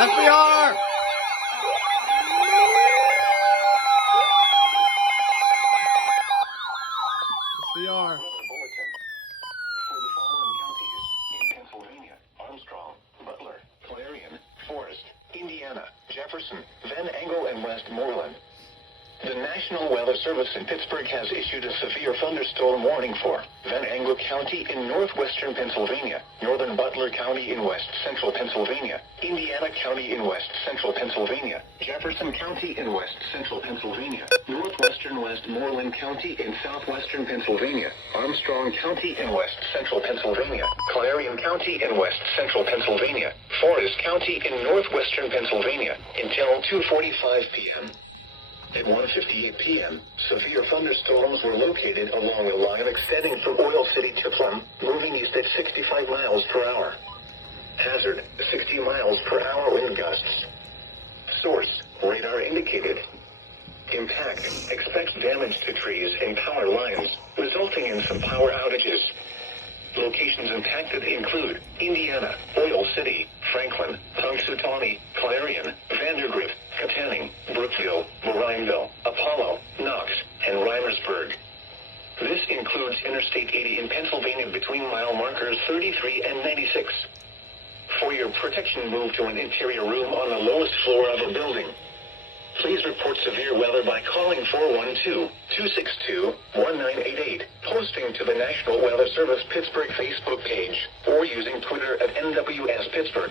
SBR! SBR. Weather bulletin. For the following counties in Pennsylvania: Armstrong, Butler, Clarion, Forest, Indiana, Jefferson, Van Angle, and Westmoreland. The National Weather Service in Pittsburgh has issued a severe thunderstorm warning for Van Angle County in northwestern Pennsylvania, northern Butler County in west central Pennsylvania, Indiana County in west central Pennsylvania, Jefferson County in west central Pennsylvania, northwestern Westmoreland County in southwestern Pennsylvania, Armstrong County in west central Pennsylvania, Clarion County in west central Pennsylvania, Forest County in northwestern Pennsylvania until 2:45 p.m. At 1:58 p.m., severe thunderstorms were located along the line extending from Oil City to Plum, moving east at 65 miles per hour. Hazard, 60 miles per hour wind gusts. Source, radar indicated. Impact, expect damage to trees and power lines, resulting in some power outages. Locations impacted include Indiana, Oil City, Franklin, Punxsutawney, Clarion, Vandergrift, Katanning, Brookville, Morineville, Apollo, Knox, and Reimersburg. This includes Interstate 80 in Pennsylvania between mile markers 33 and 96. For your protection, move to an interior room on the lowest floor of a building. Please report severe weather by calling 412-262-1988, posting to the National Weather Service Pittsburgh Facebook page, or using Twitter at NWS Pittsburgh.